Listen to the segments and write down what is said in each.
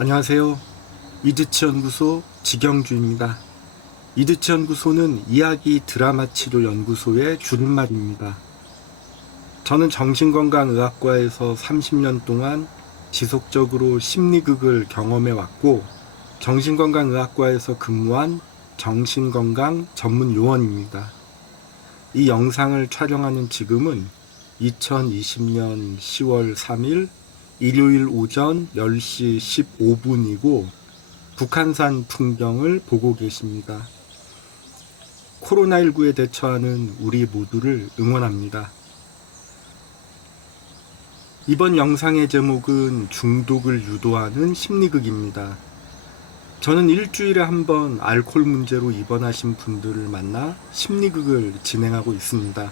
안녕하세요. 이드치연구소 지경주입니다. 이드치연구소는 이야기 드라마 치료 연구소의 줄임말입니다. 저는 정신건강의학과에서 30년 동안 지속적으로 심리극을 경험해 왔고, 정신건강의학과에서 근무한 정신건강 전문 요원입니다. 이 영상을 촬영하는 지금은 2020년 10월 3일 일요일 오전 10시 15분이고 북한산 풍경을 보고 계십니다. 코로나19에 대처하는 우리 모두를 응원합니다. 이번 영상의 제목은 중독을 유도하는 심리극입니다. 저는 일주일에 한 번 알코올 문제로 입원하신 분들을 만나 심리극을 진행하고 있습니다.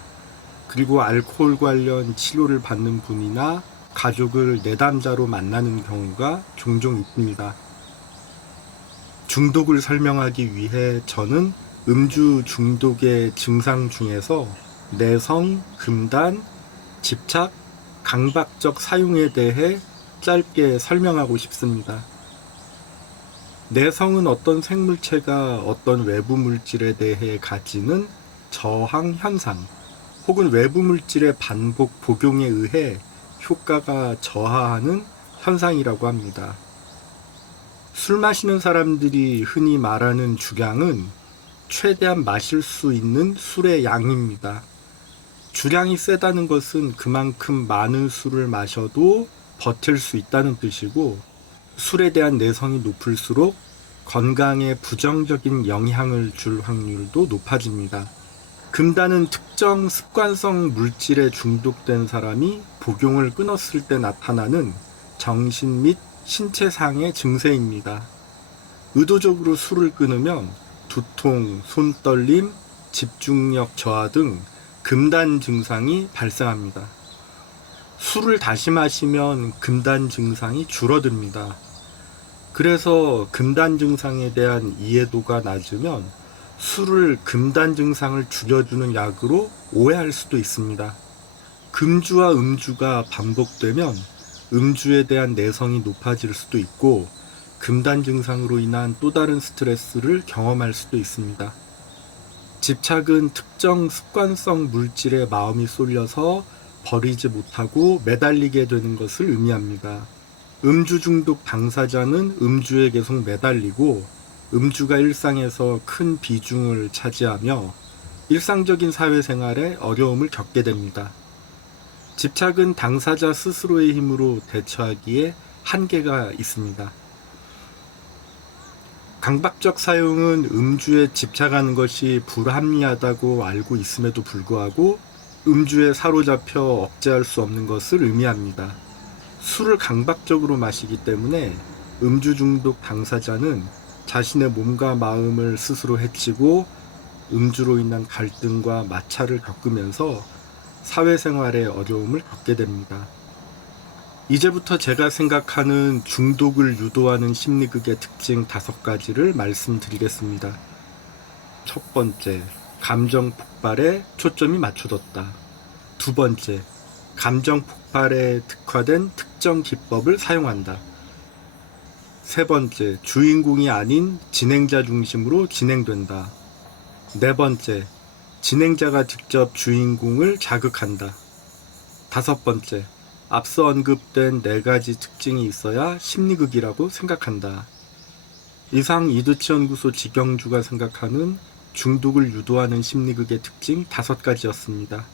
그리고 알코올 관련 치료를 받는 분이나 가족을 내담자로 만나는 경우가 종종 있습니다. 중독을 설명하기 위해 저는 음주 중독의 증상 중에서 내성, 금단, 집착, 강박적 사용에 대해 짧게 설명하고 싶습니다. 내성은 어떤 생물체가 어떤 외부 물질에 대해 가지는 저항 현상, 혹은 외부 물질의 반복 복용에 의해 효과가 저하하는 현상이라고 합니다. 술 마시는 사람들이 흔히 말하는 주량은 최대한 마실 수 있는 술의 양입니다. 주량이 세다는 것은 그만큼 많은 술을 마셔도 버틸 수 있다는 뜻이고, 술에 대한 내성이 높을수록 건강에 부정적인 영향을 줄 확률도 높아집니다. 금단은 특정 습관성 물질에 중독된 사람이 복용을 끊었을 때 나타나는 정신 및 신체상의 증세입니다. 의도적으로 술을 끊으면 두통, 손떨림, 집중력 저하 등 금단 증상이 발생합니다. 술을 다시 마시면 금단 증상이 줄어듭니다. 그래서 금단 증상에 대한 이해도가 낮으면 술을 금단 증상을 줄여주는 약으로 오해할 수도 있습니다. 금주와 음주가 반복되면 음주에 대한 내성이 높아질 수도 있고, 금단 증상으로 인한 또 다른 스트레스를 경험할 수도 있습니다. 집착은 특정 습관성 물질에 마음이 쏠려서 버리지 못하고 매달리게 되는 것을 의미합니다. 음주 중독 당사자는 음주에 계속 매달리고, 음주가 일상에서 큰 비중을 차지하며 일상적인 사회생활에 어려움을 겪게 됩니다. 집착은 당사자 스스로의 힘으로 대처하기에 한계가 있습니다. 강박적 사용은 음주에 집착하는 것이 불합리하다고 알고 있음에도 불구하고 음주에 사로잡혀 억제할 수 없는 것을 의미합니다. 술을 강박적으로 마시기 때문에 음주 중독 당사자는 자신의 몸과 마음을 스스로 해치고 음주로 인한 갈등과 마찰을 겪으면서 사회생활에 어려움을 겪게 됩니다. 이제부터 제가 생각하는 중독을 유도하는 심리극의 특징 5가지를 말씀드리겠습니다. 첫 번째, 감정 폭발에 초점이 맞춰졌다. 두 번째, 감정 폭발에 특화된 특정 기법을 사용한다. 세 번째, 주인공이 아닌 진행자 중심으로 진행된다. 네 번째, 진행자가 직접 주인공을 자극한다. 다섯 번째, 앞서 언급된 4가지 특징이 있어야 심리극이라고 생각한다. 이상 이드치연구소 지경주가 생각하는 중독을 유도하는 심리극의 특징 5가지였습니다.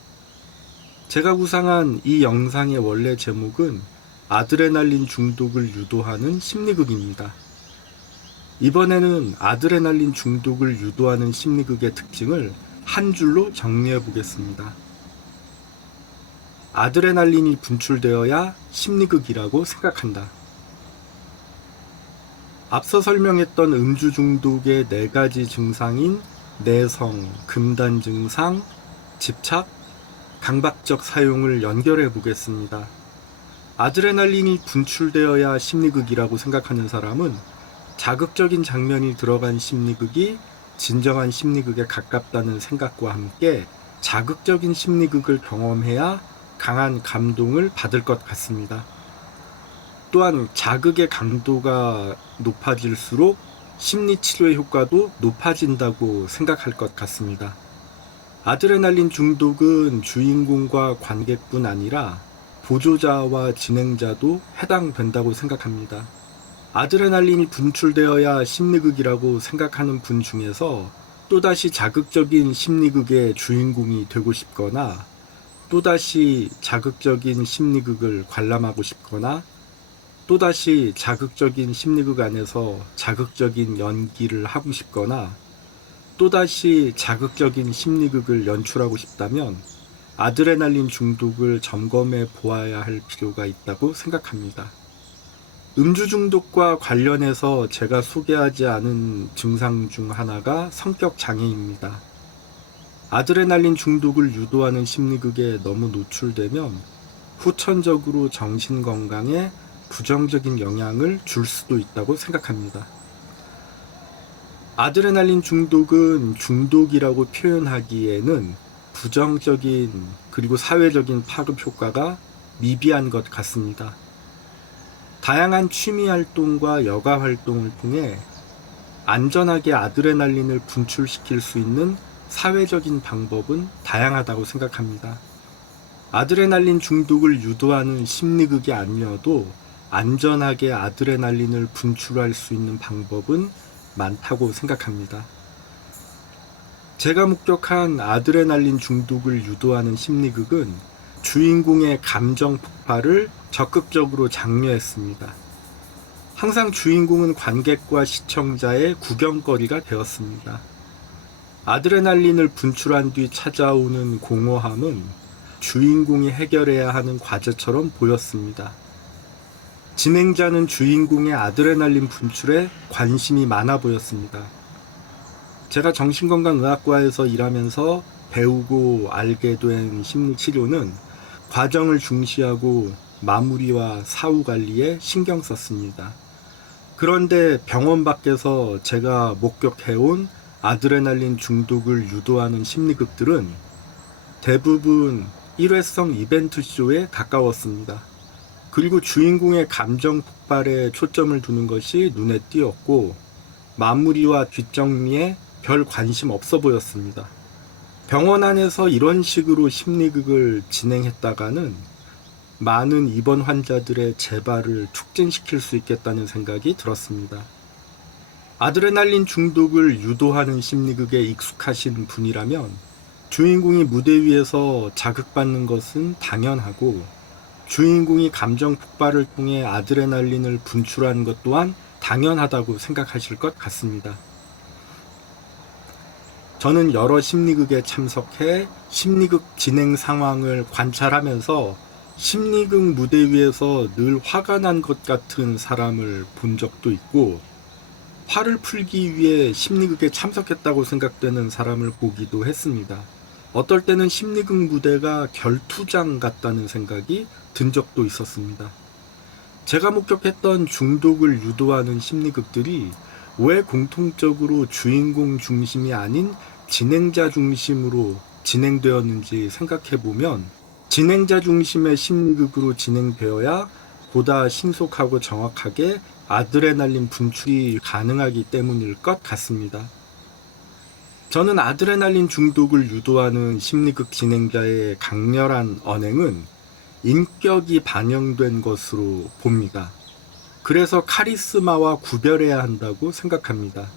제가 구상한 이 영상의 원래 제목은 아드레날린 중독을 유도하는 심리극입니다. 이번에는 아드레날린 중독을 유도하는 심리극의 특징을 한 줄로 정리해 보겠습니다. 아드레날린이 분출되어야 심리극이라고 생각한다. 앞서 설명했던 음주 중독의 4가지 증상인 내성, 금단 증상, 집착, 강박적 사용을 연결해 보겠습니다. 아드레날린이 분출되어야 심리극이라고 생각하는 사람은 자극적인 장면이 들어간 심리극이 진정한 심리극에 가깝다는 생각과 함께 자극적인 심리극을 경험해야 강한 감동을 받을 것 같습니다. 또한 자극의 강도가 높아질수록 심리치료의 효과도 높아진다고 생각할 것 같습니다. 아드레날린 중독은 주인공과 관객뿐 아니라 보조자와 진행자도 해당된다고 생각합니다. 아드레날린이 분출되어야 심리극이라고 생각하는 분 중에서 또다시 자극적인 심리극의 주인공이 되고 싶거나 또다시 자극적인 심리극을 관람하고 싶거나 또다시 자극적인 심리극 안에서 자극적인 연기를 하고 싶거나 또다시 자극적인 심리극을 연출하고 싶다면 아드레날린 중독을 점검해 보아야 할 필요가 있다고 생각합니다. 음주 중독과 관련해서 제가 소개하지 않은 증상 중 하나가 성격 장애입니다. 아드레날린 중독을 유도하는 심리극에 너무 노출되면 후천적으로 정신 건강에 부정적인 영향을 줄 수도 있다고 생각합니다. 아드레날린 중독은 중독이라고 표현하기에는 부정적인 그리고 사회적인 파급 효과가 미비한 것 같습니다. 다양한 취미 활동과 여가 활동을 통해 안전하게 아드레날린을 분출시킬 수 있는 사회적인 방법은 다양하다고 생각합니다. 아드레날린 중독을 유도하는 심리극이 아니어도 안전하게 아드레날린을 분출할 수 있는 방법은 많다고 생각합니다. 제가 목격한 아드레날린 중독을 유도하는 심리극은 주인공의 감정 폭발을 적극적으로 장려했습니다. 항상 주인공은 관객과 시청자의 구경거리가 되었습니다. 아드레날린을 분출한 뒤 찾아오는 공허함은 주인공이 해결해야 하는 과제처럼 보였습니다. 진행자는 주인공의 아드레날린 분출에 관심이 많아 보였습니다. 제가 정신건강의학과에서 일하면서 배우고 알게 된 심리치료는 과정을 중시하고 마무리와 사후 관리에 신경 썼습니다. 그런데 병원 밖에서 제가 목격해온 아드레날린 중독을 유도하는 심리극들은 대부분 일회성 이벤트쇼에 가까웠습니다. 그리고 주인공의 감정 폭발에 초점을 두는 것이 눈에 띄었고 마무리와 뒷정리에 별 관심 없어 보였습니다. 병원 안에서 이런 식으로 심리극을 진행했다가는 많은 입원 환자들의 재발을 촉진시킬 수 있겠다는 생각이 들었습니다. 아드레날린 중독을 유도하는 심리극에 익숙하신 분이라면 주인공이 무대 위에서 자극받는 것은 당연하고 주인공이 감정 폭발을 통해 아드레날린을 분출하는 것 또한 당연하다고 생각하실 것 같습니다. 저는 여러 심리극에 참석해 심리극 진행 상황을 관찰하면서 심리극 무대 위에서 늘 화가 난 것 같은 사람을 본 적도 있고 화를 풀기 위해 심리극에 참석했다고 생각되는 사람을 보기도 했습니다. 어떨 때는 심리극 무대가 결투장 같다는 생각이 든 적도 있었습니다. 제가 목격했던 중독을 유도하는 심리극들이 왜 공통적으로 주인공 중심이 아닌 진행자 중심으로 진행되었는지 생각해보면 진행자 중심의 심리극으로 진행되어야 보다 신속하고 정확하게 아드레날린 분출이 가능하기 때문일 것 같습니다. 저는 아드레날린 중독을 유도하는 심리극 진행자의 강렬한 언행은 인격이 반영된 것으로 봅니다. 그래서 카리스마와 구별해야 한다고 생각합니다.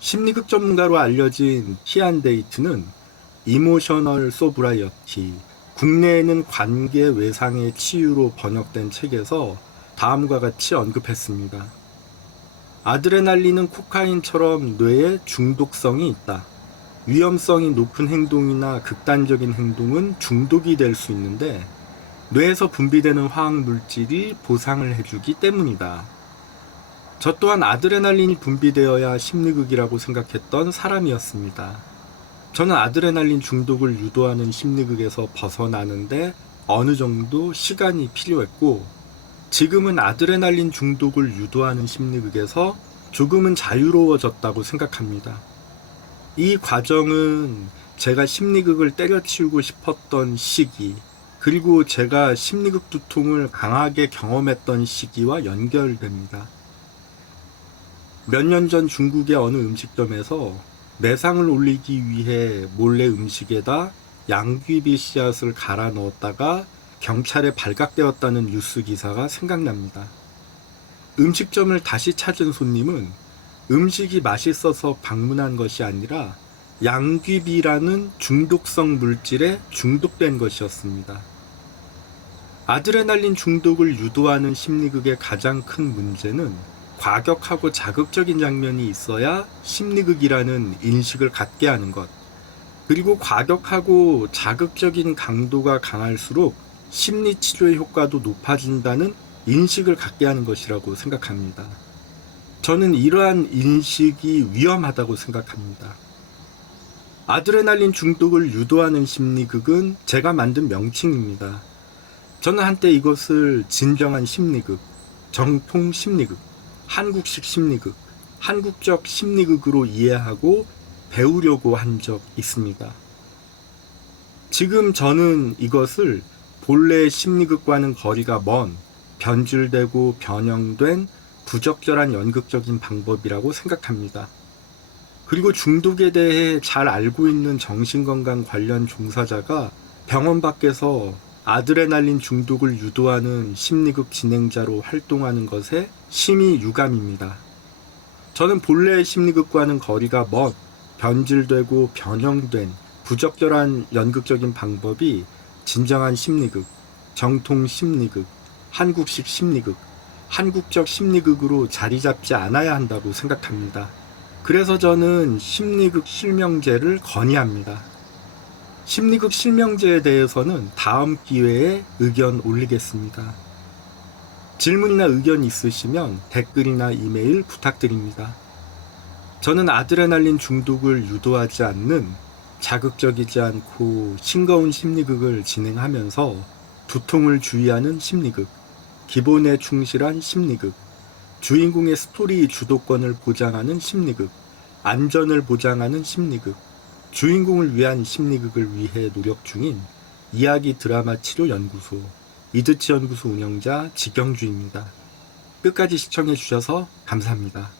심리극 전문가로 알려진 티안 데이트는 이모셔널 소브라이어티, 국내에는 관계 외상의 치유로 번역된 책에서 다음과 같이 언급했습니다. 아드레날린은 코카인처럼 뇌에 중독성이 있다. 위험성이 높은 행동이나 극단적인 행동은 중독이 될 수 있는데 뇌에서 분비되는 화학 물질이 보상을 해주기 때문이다. 저 또한 아드레날린이 분비되어야 심리극이라고 생각했던 사람이었습니다. 저는 아드레날린 중독을 유도하는 심리극에서 벗어나는데 어느 정도 시간이 필요했고 지금은 아드레날린 중독을 유도하는 심리극에서 조금은 자유로워졌다고 생각합니다. 이 과정은 제가 심리극을 때려치우고 싶었던 시기, 그리고 제가 심리극 두통을 강하게 경험했던 시기와 연결됩니다. 몇 년 전 중국의 어느 음식점에서 매상을 올리기 위해 몰래 음식에다 양귀비 씨앗을 갈아 넣었다가 경찰에 발각되었다는 뉴스 기사가 생각납니다. 음식점을 다시 찾은 손님은 음식이 맛있어서 방문한 것이 아니라 양귀비라는 중독성 물질에 중독된 것이었습니다. 아드레날린 중독을 유도하는 심리극의 가장 큰 문제는 과격하고 자극적인 장면이 있어야 심리극이라는 인식을 갖게 하는 것, 그리고 과격하고 자극적인 강도가 강할수록 심리치료의 효과도 높아진다는 인식을 갖게 하는 것이라고 생각합니다. 저는 이러한 인식이 위험하다고 생각합니다. 아드레날린 중독을 유도하는 심리극은 제가 만든 명칭입니다. 저는 한때 이것을 진정한 심리극, 정통 심리극, 한국식 심리극, 한국적 심리극으로 이해하고 배우려고 한 적 있습니다. 지금 저는 이것을 본래 심리극과는 거리가 먼, 변질되고 변형된 부적절한 연극적인 방법이라고 생각합니다. 그리고 중독에 대해 잘 알고 있는 정신건강 관련 종사자가 병원 밖에서 아드레날린 중독을 유도하는 심리극 진행자로 활동하는 것에 심히 유감입니다. 저는 본래의 심리극과는 거리가 먼, 변질되고 변형된 부적절한 연극적인 방법이 진정한 심리극, 정통 심리극, 한국식 심리극, 한국적 심리극으로 자리 잡지 않아야 한다고 생각합니다. 그래서 저는 심리극 실명제를 건의합니다. 심리극 실명제에 대해서는 다음 기회에 의견 올리겠습니다. 질문이나 의견 있으시면 댓글이나 이메일 부탁드립니다. 저는 아드레날린 중독을 유도하지 않는 자극적이지 않고 싱거운 심리극을 진행하면서 두통을 주의하는 심리극, 기본에 충실한 심리극, 주인공의 스토리 주도권을 보장하는 심리극, 안전을 보장하는 심리극, 주인공을 위한 심리극을 위해 노력 중인 이야기 드라마 치료 연구소, 이드치 연구소 운영자 지경주입니다. 끝까지 시청해 주셔서 감사합니다.